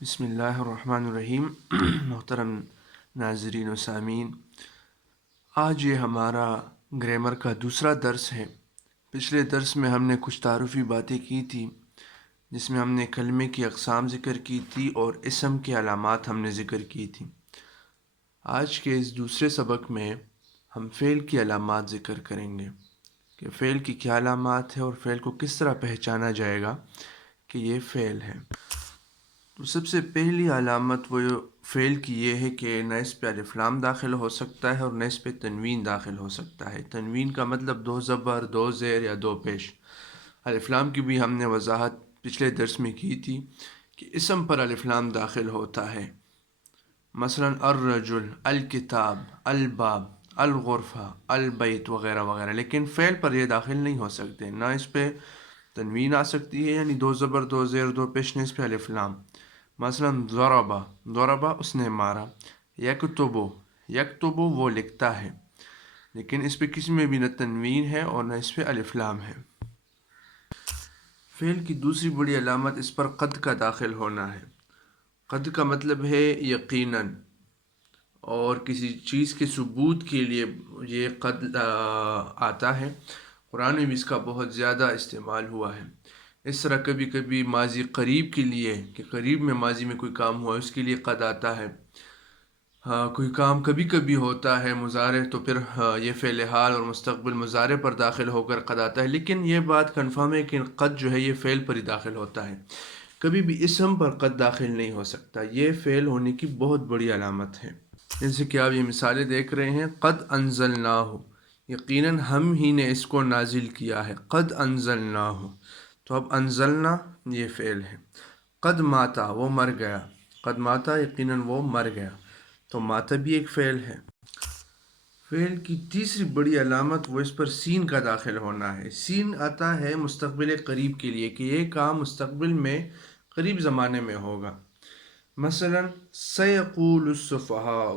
بسم اللہ الرحمن الرحیم۔ محترم ناظرین و سامعین، آج یہ ہمارا گرامر کا دوسرا درس ہے۔ پچھلے درس میں ہم نے کچھ تعارفی باتیں کی تھی، جس میں ہم نے کلمے کی اقسام ذکر کی تھی اور اسم کے علامات ہم نے ذکر کی تھی۔ آج کے اس دوسرے سبق میں ہم فعل کی علامات ذکر کریں گے کہ فعل کی کیا علامات ہے اور فعل کو کس طرح پہچانا جائے گا کہ یہ فعل ہے۔ تو سب سے پہلی علامت وہ فعل کی یہ ہے کہ نہ اس پہ الف لام داخل ہو سکتا ہے اور نہ اس پہ تنوین داخل ہو سکتا ہے۔ تنوین کا مطلب دو زبر، دو زیر یا دو پیش۔ الف لام کی بھی ہم نے وضاحت پچھلے درس میں کی تھی کہ اسم پر الف لام داخل ہوتا ہے، مثلا الرجل، الکتاب، الباب، الغرفہ، البیت وغیرہ وغیرہ، لیکن فعل پر یہ داخل نہیں ہو سکتے۔ نہ اس پہ تنوین آ سکتی ہے یعنی دو زبر، دو زیر، دو پیش، نہ اس پہ الف لام۔ مثلا ضربہ، ضربہ اس نے مارا۔ یکتبو، یکتبو وہ لکھتا ہے، لیکن اس پہ کسی میں بھی نہ تنوین ہے اور نہ اس پہ الف لام ہے۔ فعل کی دوسری بڑی علامت اس پر قد کا داخل ہونا ہے۔ قد کا مطلب ہے یقیناً، اور کسی چیز کے ثبوت کے لیے یہ قد آتا ہے۔ قرآن میں بھی اس کا بہت زیادہ استعمال ہوا ہے۔ اس طرح کبھی کبھی ماضی قریب کے لیے، کہ قریب میں ماضی میں کوئی کام ہوا اس کے لیے قد آتا ہے۔ کوئی کام کبھی کبھی ہوتا ہے مضارع، تو پھر یہ فعل حال اور مستقبل مضارع پر داخل ہو کر قد آتا ہے، لیکن یہ بات کنفرم ہے کہ قد جو ہے یہ فعل پر ہی داخل ہوتا ہے، کبھی بھی اسم پر قد داخل نہیں ہو سکتا۔ یہ فعل ہونے کی بہت بڑی علامت ہے۔ جیسے کہ آپ یہ مثالیں دیکھ رہے ہیں، قد انزلناہ، یقیناً ہم ہی نے اس کو نازل کیا ہے۔ قد انزلناہ، تو اب انزلنا یہ فعل ہے۔ قد ماتا، وہ مر گیا۔ قد ماتا، یقیناً وہ مر گیا، تو ماتا بھی ایک فعل ہے۔ فعل کی تیسری بڑی علامت وہ اس پر سین کا داخل ہونا ہے۔ سین آتا ہے مستقبل قریب کے لیے، کہ یہ کام مستقبل میں قریب زمانے میں ہوگا۔ مثلا سیقول السفہاء،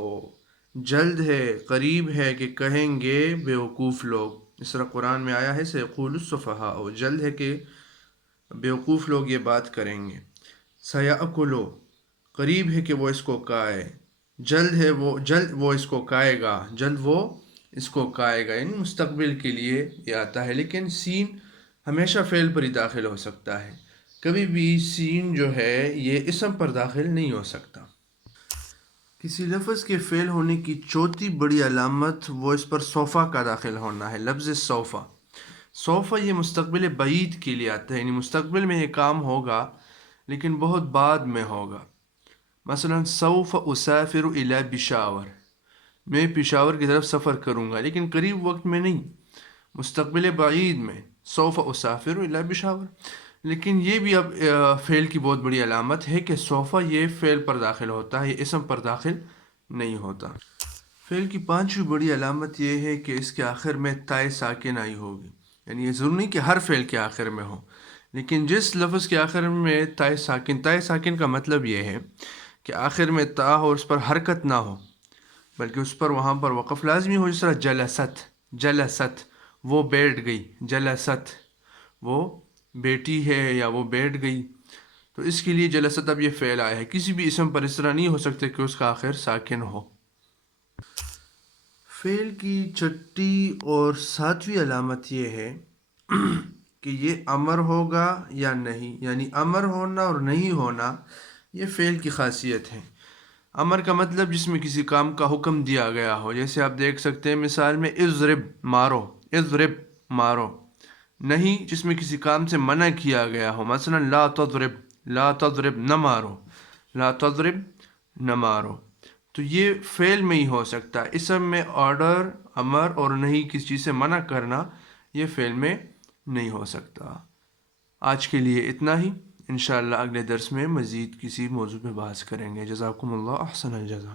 جلد ہے، قریب ہے کہ کہیں گے بیوقوف لوگ۔ اس طرح قرآن میں آیا ہے سیقول السفہاء، جلد ہے کہ بیوقوف لوگ یہ بات کریں گے۔ سیأکلو، قریب ہے کہ وہ اس کو کھائے، جلد ہے جلد وہ اس کو کھائے گا، جلد وہ اس کو کھائے گا، یعنی مستقبل کے لیے یہ آتا ہے۔ لیکن سین ہمیشہ فعل پر ہی داخل ہو سکتا ہے، کبھی بھی سین جو ہے یہ اسم پر داخل نہیں ہو سکتا۔ کسی لفظ کے فعل ہونے کی چوتھی بڑی علامت وہ اس پر سوفا کا داخل ہونا ہے۔ لفظ سوفا، سوفا یہ مستقبل بعید کے لیے آتا ہے، یعنی مستقبل میں یہ کام ہوگا لیکن بہت بعد میں ہوگا۔ مثلا سوف اسافر الی پشاور، میں پشاور کی طرف سفر کروں گا، لیکن قریب وقت میں نہیں، مستقبل بعید میں۔ سوف اسافر الی پشاور، لیکن یہ بھی اب فعل کی بہت بڑی علامت ہے کہ سوفا یہ فعل پر داخل ہوتا ہے، یہ اسم پر داخل نہیں ہوتا۔ فعل کی پانچویں بڑی علامت یہ ہے کہ اس کے آخر میں تائے ساکن آئی ہوگی، یعنی یہ ضروری نہیں کہ ہر فعل کے آخر میں ہو، لیکن جس لفظ کے آخر میں تائے ساکن کا مطلب یہ ہے کہ آخر میں تا ہو اور اس پر حرکت نہ ہو، بلکہ اس پر وہاں پر وقف لازمی ہو۔ جس طرح جلست، جلست وہ بیٹھ گئی، جلست وہ بیٹی ہے یا وہ بیٹھ گئی، تو اس کے لیے جلست اب یہ فعل آیا ہے۔ کسی بھی اسم پر اس طرح نہیں ہو سکتے کہ اس کا آخر ساکن ہو۔ فعل کی چھٹی اور ساتویں علامت یہ ہے کہ یہ امر ہوگا یا نہیں، یعنی امر ہونا اور نہیں ہونا یہ فعل کی خاصیت ہے۔ امر کا مطلب جس میں کسی کام کا حکم دیا گیا ہو، جیسے آپ دیکھ سکتے ہیں مثال میں اضرب، مارو، اضرب مارو۔ نہیں، جس میں کسی کام سے منع کیا گیا ہو، مثلا لا تضرب، لا تضرب نہ مارو، لا تضرب نہ مارو، تو یہ فعل میں ہی ہو سکتا ہے۔ اسم میں آرڈر، امر اور نہیں کسی چیز سے منع کرنا یہ فعل میں نہیں ہو سکتا۔ آج کے لیے اتنا ہی، انشاءاللہ اگلے درس میں مزید کسی موضوع پہ بحث کریں گے۔ جزاکم اللہ، احسن الجزا۔